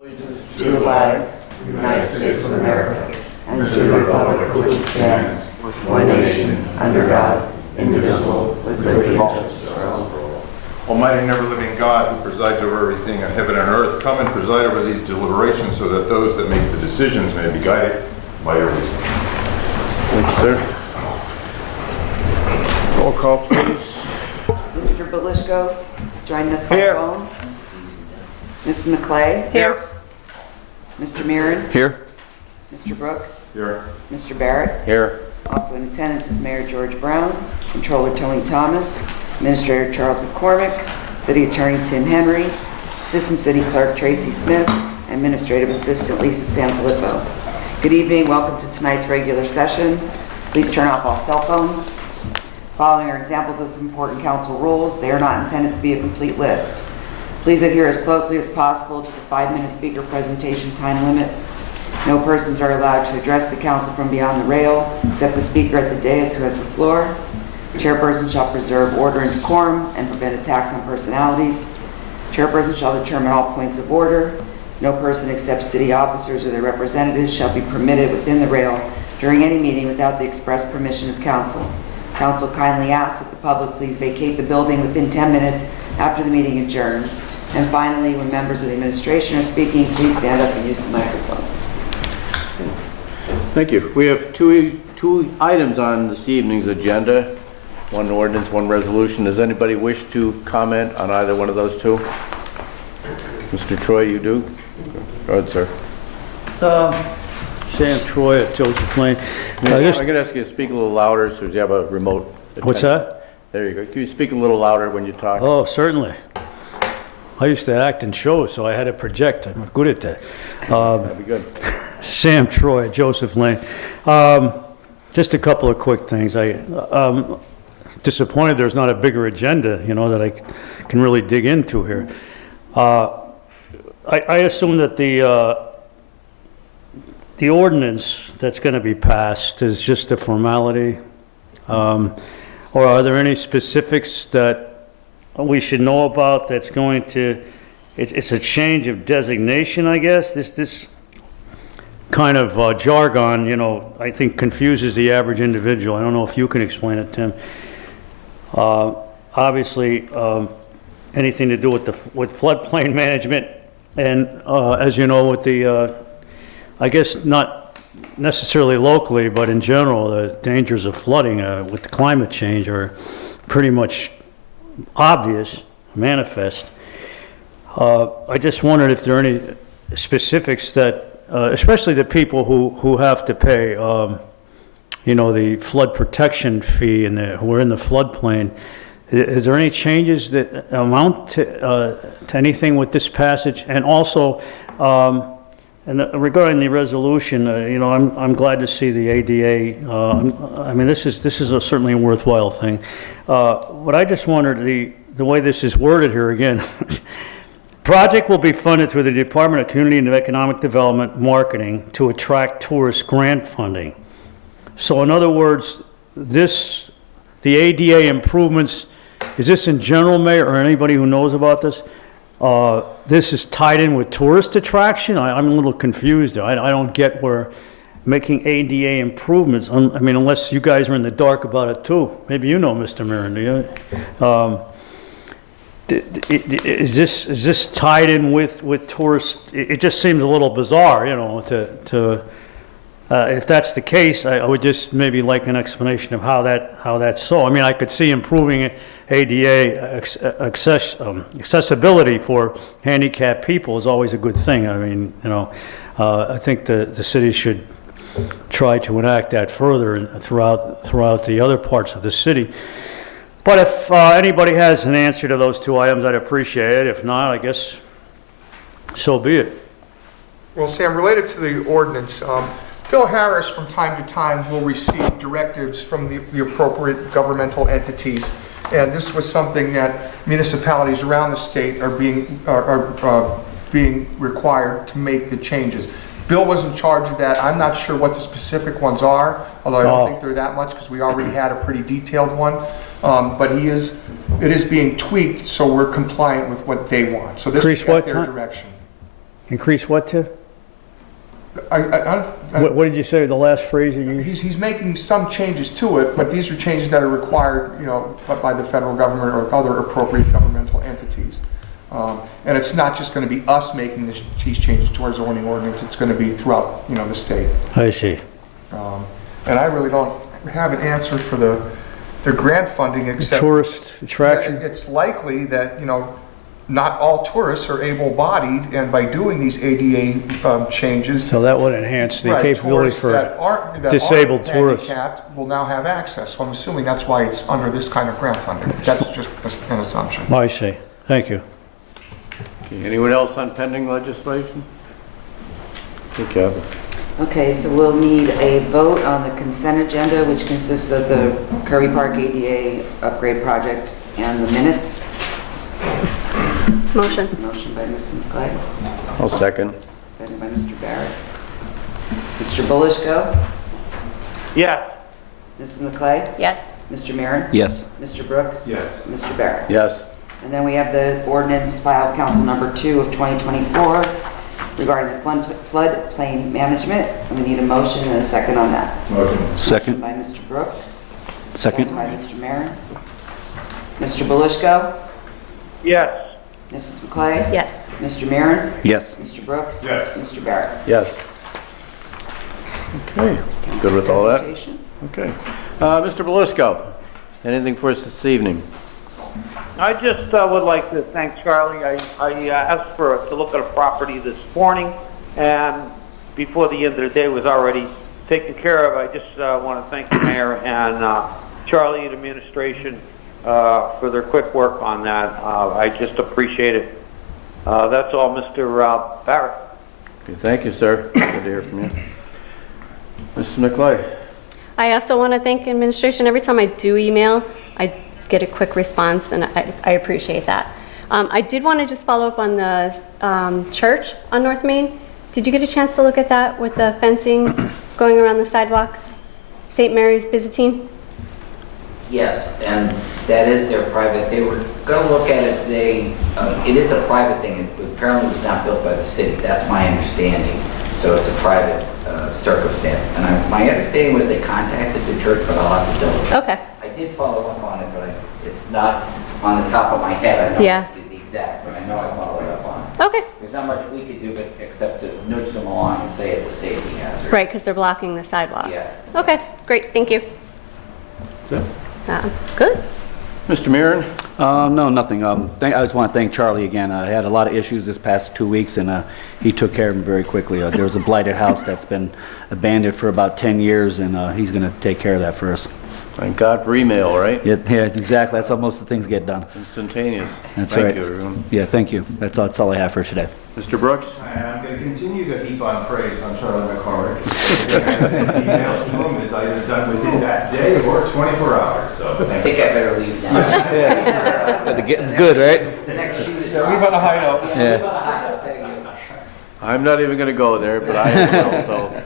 Allegiance to the flag of the United States of America and to the republic for which it stands, one nation, under God, indivisible, with liberty and justice for all. Almighty and ever-living God, who presides over everything in heaven and earth, come and preside over these deliberations so that those that make the decisions may be guided by your wisdom. Thank you, sir. Roll call, please. Mr. Belishko, joining us by phone. Mrs. McClay. Here. Mr. Mirren. Here. Mr. Brooks. Here. Mr. Barrett. Here. Also in attendance is Mayor George Brown, Controller Tony Thomas, Administrator Charles McCormick, City Attorney Tim Henry, Assistant City Clerk Tracy Smith, and Administrative Assistant Lisa Sanfilippo. Good evening, welcome to tonight's regular session. Please turn off all cell phones. Following are examples of some important council rules. They are not intended to be a complete list. Please adhere as closely as possible to the 5-minute speaker presentation time limit. No persons are allowed to address the council from beyond the rail, except the speaker at the dais who has the floor. Chairperson shall preserve order and decorum and prevent attacks on personalities. Chairperson shall determine all points of order. No person except city officers or their representatives shall be permitted within the rail during any meeting without the express permission of council. Council kindly asks that the public please vacate the building within 10 minutes after the meeting adjourns. And finally, when members of the administration are speaking, please stand up and use the microphone. Thank you. We have two items on this evening's agenda, one ordinance, one resolution. Does anybody wish to comment on either one of those two? Mr. Troy, you do? Go ahead, sir. Sam Troy at Joseph Lane. I'm going to ask you to speak a little louder so you have a remote attention. What's that? There you go. Can you speak a little louder when you talk? Oh, certainly. I used to act in shows, so I had to project. I'm good at that. That'd be good. Sam Troy at Joseph Lane. Just a couple of quick things. I'm disappointed there's not a bigger agenda, that I can really dig into here. I assume that the ordinance that's going to be passed is just a formality, or are there any specifics that we should know about that's going to, it's a change of designation, I guess. This kind of jargon, I think confuses the average individual. I don't know if you can explain it, Tim. Obviously, anything to do with floodplain management, and as you know, with the, I guess not necessarily locally, but in general, the dangers of flooding with the climate change are pretty much obvious, manifest. I just wondered if there are any specifics that, especially the people who have to pay, the flood protection fee and who are in the floodplain. Is there any changes that amount to anything with this passage? And also, regarding the resolution, I'm glad to see the ADA. I mean, this is certainly a worthwhile thing. But I just wondered the way this is worded here again. Project will be funded through the Department of Community and Economic Development Marketing to attract tourist grant funding. So in other words, the ADA improvements, is this in general, Mayor, or anybody who knows about this? This is tied in with tourist attraction? I'm a little confused. I don't get where making ADA improvements, unless you guys are in the dark about it too. Maybe you know, Mr. Mirren, do you? Is this tied in with tourists? It just seems a little bizarre, if that's the case, I would just maybe like an explanation of how that's so. I mean, I could see improving ADA accessibility for handicapped people is always a good thing. I mean, I think the city should try to enact that further throughout the other parts of the city. But if anybody has an answer to those two items, I'd appreciate it. If not, I guess so be it. Well, Sam, related to the ordinance, Bill Harris from time to time will receive directives from the appropriate governmental entities, and this was something that municipalities around the state are being required to make the changes. Bill was in charge of that. I'm not sure what the specific ones are, although I don't think they're that much because we already had a pretty detailed one. But it is being tweaked so we're compliant with what they want. So this is their direction. Increase what to? I- What did you say, the last phrase you used? He's making some changes to it, but these are changes that are required, by the federal government or other appropriate governmental entities. And it's not just going to be us making these changes to our zoning ordinance, it's going to be throughout, the state. I see. And I really don't have an answer for the grant funding except... Tourist attraction? It's likely that, not all tourists are able-bodied, and by doing these ADA changes... So that would enhance the Right, capability tourists for that disabled aren't tourists. handicapped will now have access. So I'm assuming that's why it's under this kind of grant funding. That's just an assumption. I see. Thank you. Okay, anyone else on pending legislation? Okay, Kevin. Okay, so we'll need a vote on the consent agenda, which consists of the Kirby Park ADA upgrade project and the minutes. Motion. Motion by Mr. McLeod, I'll second. second by Mr. Barrett. Mr. Belishko? Yes. Mrs. McLeod? Yes. Mr. Marin? Yes. Mr. Brooks? Yes. Mr. Barrett? Yes. And then we have the ordinance filed council number 2 of 2024 regarding the floodplain management. And we need a motion and a second on that. Motion. Second. By Mr. Brooks. Second. By Mr. Marin. Mr. Belishko? Yes. Mrs. McLeod? Yes. Mr. Marin? Yes. Mr. Brooks? Yes. Mr. Barrett? Yes. Okay, good with all that? Presentation. Okay. Mr. Belisco, anything for us this evening? I just would like to thank Charlie. I asked to look at a property this morning, and before the end of the day was already taken care of. I just want to thank the mayor and Charlie and administration for their quick work on that. I just appreciate it. That's all, Mr. Barrett. Okay, thank you, sir. Good to hear from you. Mr. McLeod. I also want to thank administration. Every time I do email, I get a quick response, and I appreciate that. I did want to just follow up on the church on North Main. Did you get a chance to look at that with the fencing going around the sidewalk? St. Mary's Byzantine? Yes, and that is their private, they were going to look at it, it is a private thing, it apparently was not built by the city, that's my understanding. So it's a private circumstance. And my understanding was they contacted the church, but I'll have to double check. Okay. I did follow up on it, but it's not on the top of my head. I know Yeah. the exact, but I know I followed up on it. Okay. There's not much we could do but except to nudge them along and say it's a safety hazard. Right, because they're blocking the sidewalk. Yeah. Okay, great, thank you. That's Good. Mr. Marin. No, nothing. I just want to thank Charlie again. I had a lot of issues this past 2 weeks, and he took care of them very quickly. There was a blighted house that's been abandoned for about 10 years, and he's going to take care of that for us. Thank God for email, right? Yeah, exactly. That's how most of the things get done. Instantaneous. That's Thank right. you, everyone. Yeah, thank you. That's all I have for today. Mr. Brooks. I'm going to continue to heap on praise on Charlie McCormick. The email to him is either done within that day or 24 hours, so I thank think you. I better leave now. The getting's good, right? The next shoot is Yeah, leave on a high note. Yeah. Thank you. I'm not even going to go there, but I will. So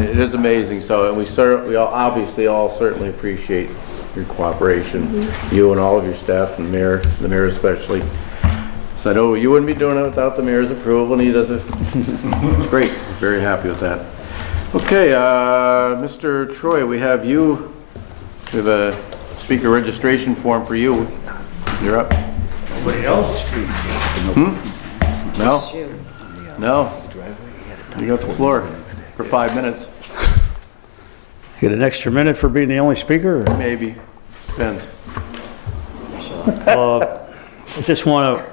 it is amazing. So, and we all obviously all certainly appreciate your cooperation, you and all of your staff, and the mayor especially. So I know you wouldn't be doing it without the mayor's approval, and he does it. It's great. Very happy with that. Okay, Mr. Troy, we have you. We have a speaker registration form for you. You're up. Anybody else? No? Shoot. No. You got the floor for 5 minutes, Get an extra minute for being the only speaker? Or? maybe. Depends. I just want to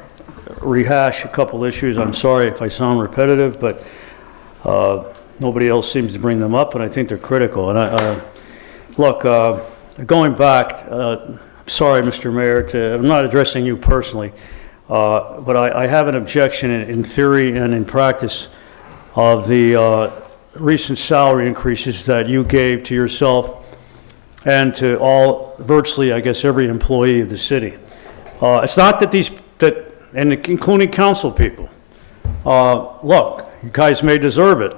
rehash a couple issues. I'm sorry if I sound repetitive, but nobody else seems to bring them up, and I think they're critical. And look, going back, sorry, Mr. Mayor, I'm not addressing you personally, but I have an objection in theory and in practice of the recent salary increases that you gave to yourself and to all, virtually, I guess, every employee of the city. It's not that and including council people. Look, you guys may deserve it.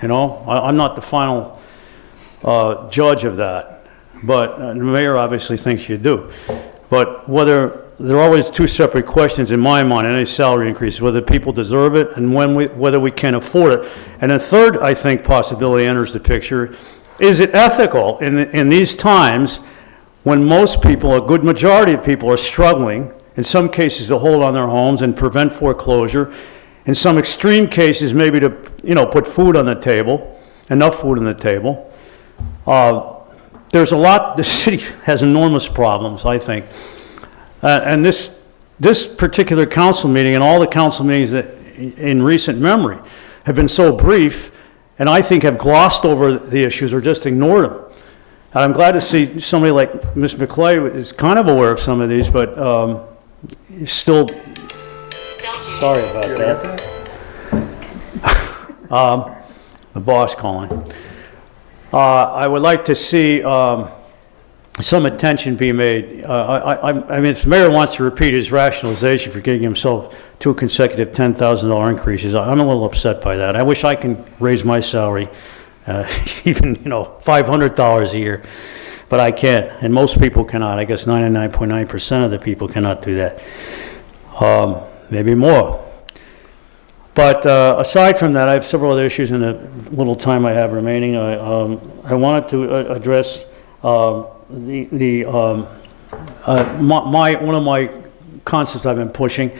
You know, I'm not the final judge of that, but the mayor obviously thinks you do. But whether there are always two separate questions in my mind, any salary increase, whether people deserve it and whether we can afford it. And a third, I think, possibility enters the picture. Is it ethical in these times when most people, a good majority of people, are struggling, in some cases to hold on their homes and prevent foreclosure, in some extreme cases maybe to, put food on the table, enough food on the table. There's a lot, the city has enormous problems, I think. And this particular council meeting and all the council meetings that in recent memory have been so brief, and I think have glossed over the issues or just ignored them. And I'm glad to see somebody like Ms. McClay is kind of aware of some of these, but still, sorry about that. The boss calling. I would like to see some attention be made. I mean, if the mayor wants to repeat his rationalization for getting himself 2 consecutive $10,000 increases, I'm a little upset by that. I wish I can raise my salary, even, $500 a year, but I can't, and most people cannot. I guess 99.9% of the people cannot do that, maybe more. But aside from that, I have several other issues in the little time I have remaining. I wanted to address one of my concepts I've been pushing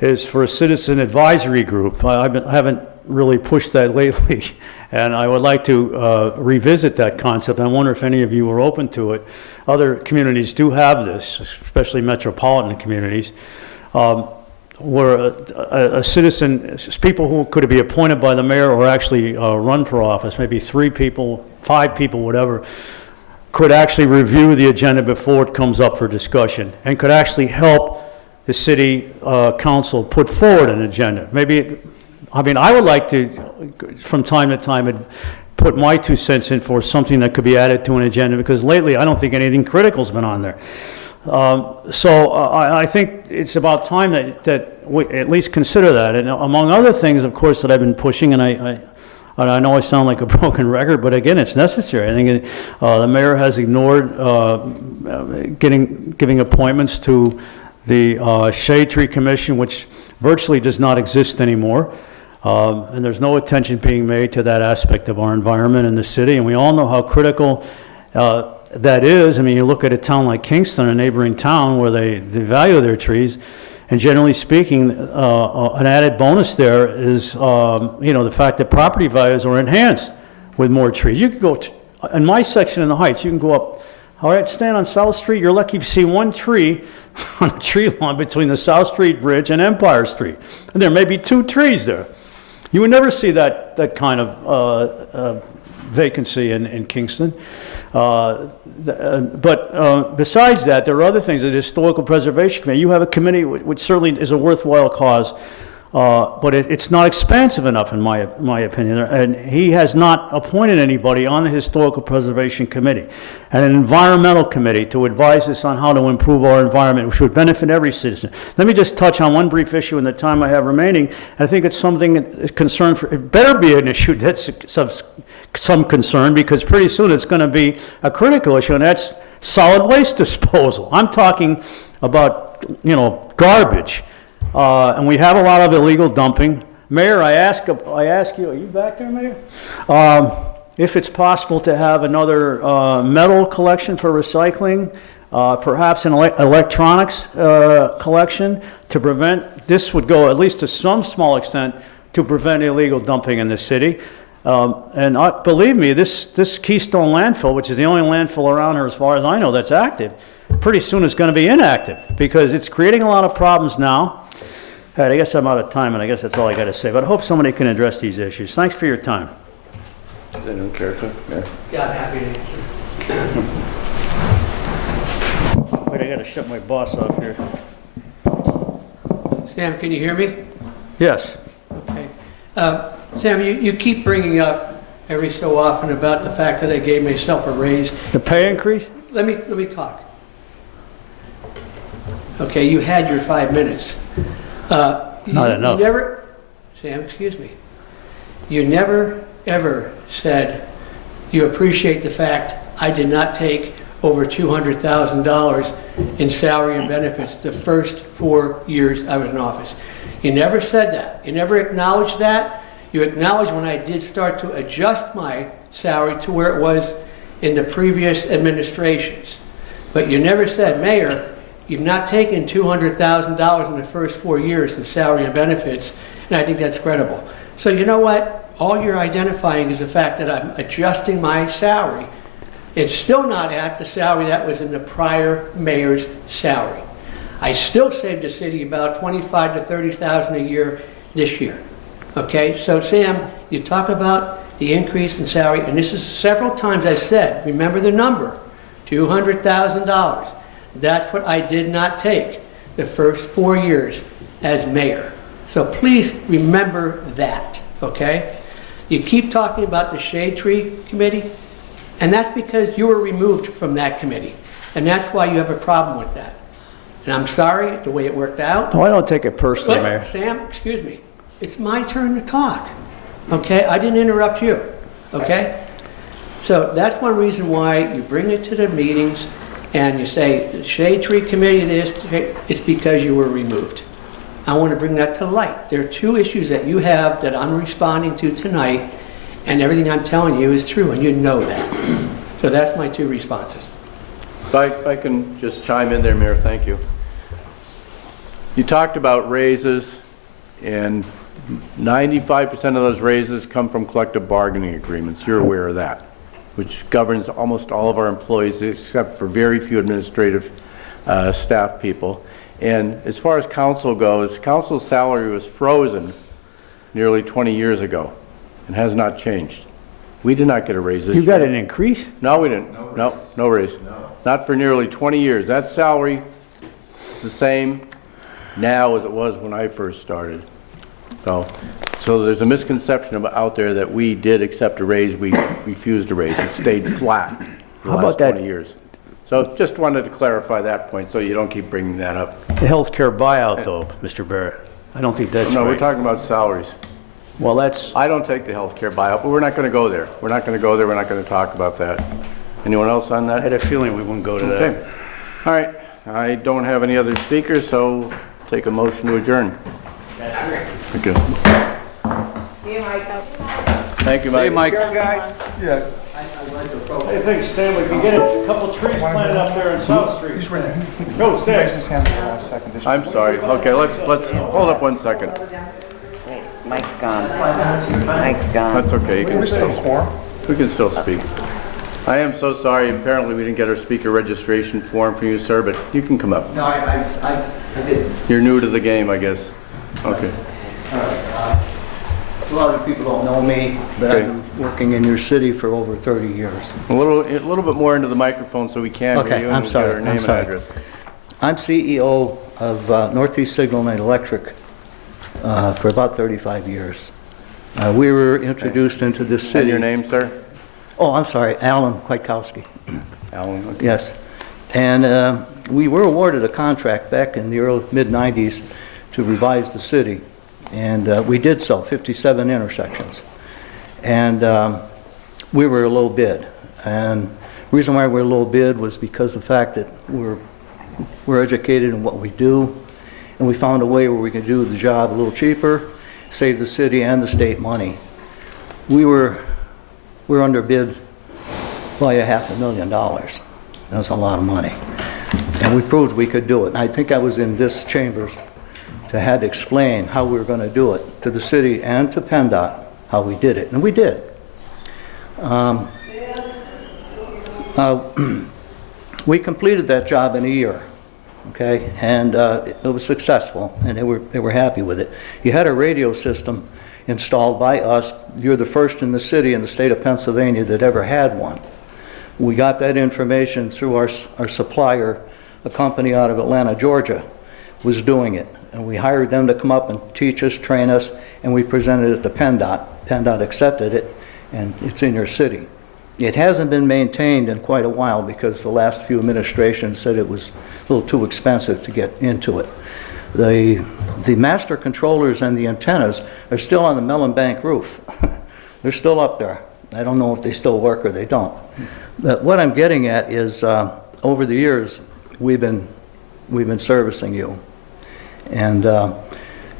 is for a citizen advisory group. I haven't really pushed that lately, and I would like to revisit that concept. I wonder if any of you are open to it. Other communities do have this, especially metropolitan communities, where a citizen, people who could be appointed by the mayor or actually run for office, maybe 3 people, 5 people, whatever, could actually review the agenda before it comes up for discussion and could actually help the city council put forward an agenda. I would like to, from time to time, put my 2 cents in for something that could be added to an agenda, because lately I don't think anything critical has been on there. So I think it's about time that we at least consider that. And among other things, of course, that I've been pushing, and I know I sound like a broken record, but again, it's necessary. I think the mayor has ignored giving appointments to the Shade Tree Commission, which virtually does not exist anymore. And there's no attention being made to that aspect of our environment in the city. And we all know how critical that is. I mean, you look at a town like Kingston, a neighboring town, where they value their trees. And generally speaking, an added bonus there is, the fact that property values are enhanced with more trees. You could go, in my section in the Heights, you can go up, all right, stand on South Street, you're lucky if you see 1 tree on a tree lawn between the South Street Bridge and Empire Street. And there may be 2 trees there. You would never see that kind of vacancy in Kingston. But besides that, there are other things. The Historical Preservation Committee, you have a committee which certainly is a worthwhile cause, but it's not expansive enough in my opinion. And he has not appointed anybody on the Historical Preservation Committee and an environmental committee to advise us on how to improve our environment, which would benefit every citizen. Let me just touch on one brief issue in the time I have remaining. I think it's something that is concerned for, it better be an issue that's some concern, because pretty soon it's going to be a critical issue, and that's solid waste disposal. I'm talking about, garbage. And we have a lot of illegal dumping. Mayor, I ask you, are you back there, Mayor? If it's possible to have another metal collection for recycling, perhaps an electronics collection to prevent, this would go at least to some small extent to prevent illegal dumping in the city. And believe me, this Keystone landfill, which is the only landfill around here as far as I know that's active, pretty soon it's going to be inactive, because it's creating a lot of problems now. All right, I guess I'm out of time, and I guess that's all I got to say, but I hope somebody can address these issues. Thanks for your time. Does anyone care to? Yeah, I'm happy to answer. Wait, I got to shut my boss off here. Sam, can you hear me? Yes. Okay. Sam, you keep bringing up every so often about the fact that I gave myself a raise. The pay increase? Let me talk. Okay, you had your 5 minutes. Not enough. Sam, excuse me. You never, ever said you appreciate the fact I did not take over $200,000 in salary and benefits the first 4 years I was in office. You never said that. You never acknowledged that. You acknowledged when I did start to adjust my salary to where it was in the previous administrations. But you never said, Mayor, you've not taken $200,000 in the first 4 years in salary and benefits, and I think that's credible. So you know what? All you're identifying is the fact that I'm adjusting my salary. It's still not at the salary that was in the prior mayor's salary. I still saved the city about $25,000 to $30,000 a year this year. Okay, so Sam, you talk about the increase in salary, and this is several times I said, remember the number, $200,000. That's what I did not take the first 4 years as mayor. So please remember that, okay? You keep talking about the Shade Tree Committee, and that's because you were removed from that committee. And that's why you have a problem with that. And I'm sorry the way it worked out. Oh, I don't take it personally, Mayor. Sam, excuse me. It's my turn to talk, okay? I didn't interrupt you, okay? So that's one reason why you bring it to the meetings and you say, the Shade Tree Committee this, it's because you were removed. I want to bring that to light. There are two issues that you have that I'm responding to tonight, and everything I'm telling you is true, and you know that. So that's my two responses. If I can just chime in there, Mayor, thank you. You talked about raises, and 95% of those raises come from collective bargaining agreements. You're aware of that, which governs almost all of our employees except for very few administrative staff people. And as far as council goes, council's salary was frozen nearly 20 years ago and has not changed. We did not get a raise this year. You got an increase? No, we didn't. No raise. No. Not for nearly 20 years. That salary is the same now as it was when I first started. So there's a misconception out there that we did accept a raise, we refused a raise. It stayed flat for the last 20 years. So just wanted to clarify that point so you don't keep bringing that up. The healthcare buyout, though, Mr. Barrett. I don't think that's No, right. we're talking about salaries. Well, that's... I don't take the healthcare buyout, but we're not going to go there. We're not going to go there. We're not going to talk about that. Anyone else on I that? had a feeling we wouldn't go to that. Okay. All right. I don't have any other speakers, so take a motion to adjourn. Thank you. See you, Mike. Thank you, Mike. Hey, Mike. Yeah, I think, Stan, we can get a couple trees planted up there on South Street. he's ready. Go, Stan. Raise his hand for 1 second. Just- I'm sorry. Okay, let's hold up 1 second. Wait, Mike's gone. Mike's gone. That's okay. You can Mr. still, Moore? we can still speak. I am so sorry. Apparently, we didn't get our speaker registration form from you, sir, but you can come up. No, I did. You're new to the game, I guess. Okay. A lot of people don't know me, but Okay. I've been working in your city for over 30 years. A little bit more into the microphone so we can hear Okay, you I'm and get sorry, our I'm name and sorry. address. I'm CEO of Northeast Signal and Electric for about 35 years. We were introduced into this city. And your name, sir? Oh, I'm sorry, Alan Kwiatkowski. Alan, okay. Yes. And we were awarded a contract back in the early mid-90s to revise the city. And we did so, 57 intersections. And we were a low bid. And the reason why we're a low bid was because of the fact that we're educated in what we do, and we found a way where we could do the job a little cheaper, save the city and the state money. We're underbid by $500,000. That was a lot of money. And we proved we could do it. And I think I was in this chamber to had to explain how we were going to do it to the city and to PennDOT, how we did it. And we did. We completed that job in a year, okay? And it was successful, and they were happy with it. You had a radio system installed by us. You're the first in the city in the state of Pennsylvania that ever had one. We got that information through our supplier, a company out of Atlanta, Georgia, was doing it. And we hired them to come up and teach us, train us, and we presented it to PennDOT. PennDOT accepted it, and it's in your city. It hasn't been maintained in quite a while because the last few administrations said it was a little too expensive to get into it. The master controllers and the antennas are still on the Mellon Bank roof. They're still up there. I don't know if they still work or they don't. But what I'm getting at is, over the years, we've been servicing you. And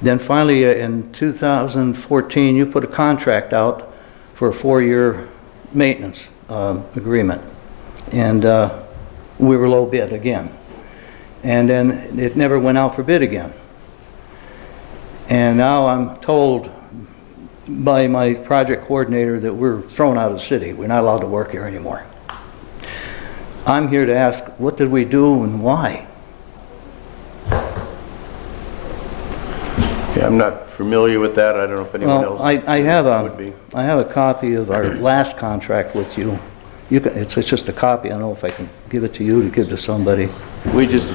then finally, in 2014, you put a contract out for a 4-year maintenance agreement. And we were low bid again. And then it never went out for bid again. And now I'm told by my project coordinator that we're thrown out of the city. We're not allowed to work here anymore. I'm here to ask, what did we do and why? Yeah, I'm not familiar with that. I don't know if anyone else I would be. have a copy of our last contract with you. It's just a copy. I don't know if I can give it to you to give to somebody. We just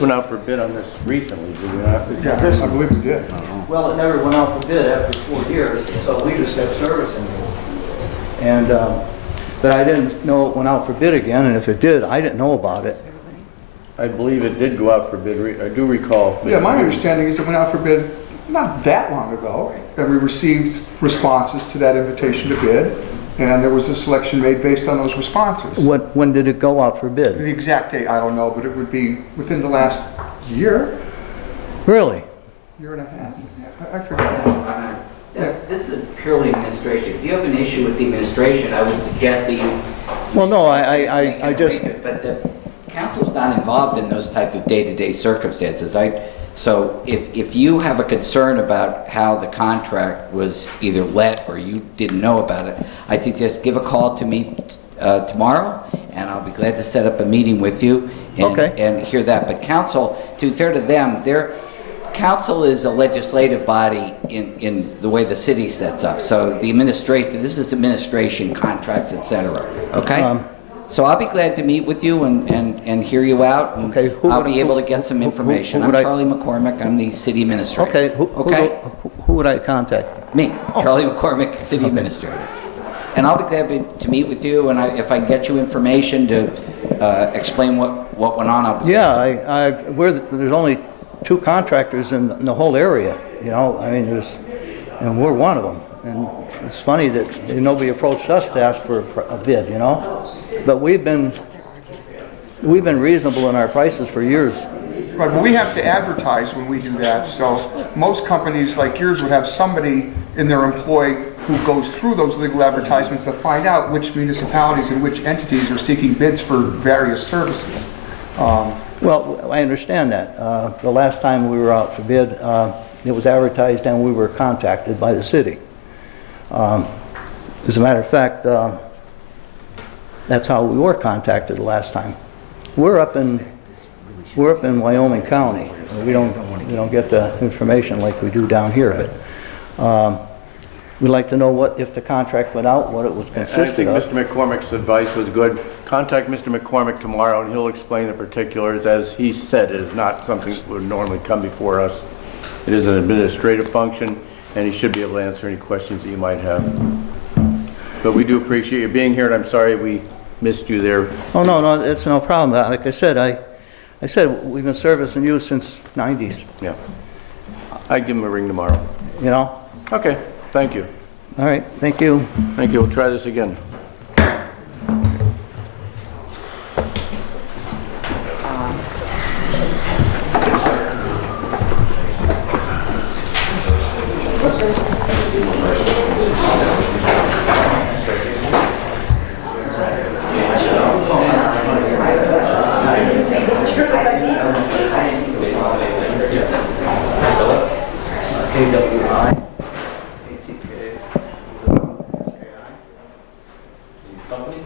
went out for bid on this recently, did we not? Yeah, I believe we did. Well, it never went out for bid after 4 years, so we just kept servicing it. And, but I didn't know it went out for bid again, and if it did, I didn't know about it. I believe it did go out for bid. I do recall. Yeah, my understanding is it went out for bid not that long ago, and we received responses to that invitation to bid, and there was a selection made based on those responses. When did it go out for bid? The exact date, I don't know, but it would be within the last year, Really? year and a half. I forget. This is purely administration. If you have an issue with the administration, I would suggest that you... Well, no, I just... But the council's not involved in those type of day-to-day circumstances. So if you have a concern about how the contract was either let or you didn't know about it, I think just give a call to me tomorrow, and I'll be glad to set up a meeting with you and hear that. But council, to be fair to them, council is a legislative body in the way the city sets up. So the administration, this is administration, contracts, etc. Okay? So I'll be glad to meet with you and hear you out. And Okay, I'll be able to get some information. I'm Charlie McCormick. I'm the city administrator. Okay, Okay? who would I contact? Me, Charlie McCormick, city administrator. And I'll be glad to meet with you, and if I can get you information to explain what went on, I'll be glad to. There's only 2 contractors in the whole area, you know, I mean, and we're one of them. And it's funny that nobody approached us to ask for a bid, you know? But we've been reasonable in our prices for years. Right, but we have to advertise when we do that, so most companies like yours would have somebody in their employ who goes through those legal advertisements to find out which municipalities and which entities are seeking bids for various services. Well, I understand that. The last time we were out for bid, it was advertised and we were contacted by the city. As a matter of fact, that's how we were contacted the last time. We're up in Wyoming County. We don't get the information like we do down here. But we'd like to know if the contract went out, what it was consisted of. I think Mr. McCormick's advice was good. Contact Mr. McCormick tomorrow, and he'll explain the particulars. As he said, it is not something that would normally come before us. It is an administrative function, and he should be able to answer any questions that you might have. But we do appreciate you being here, and I'm sorry we missed you there. Oh, no, it's no problem. Like I said, I said we've been servicing you since '90s. Yeah. I'd give him a ring tomorrow. You know? Okay, thank you. All right, thank you. Thank you. We'll try this again. Company?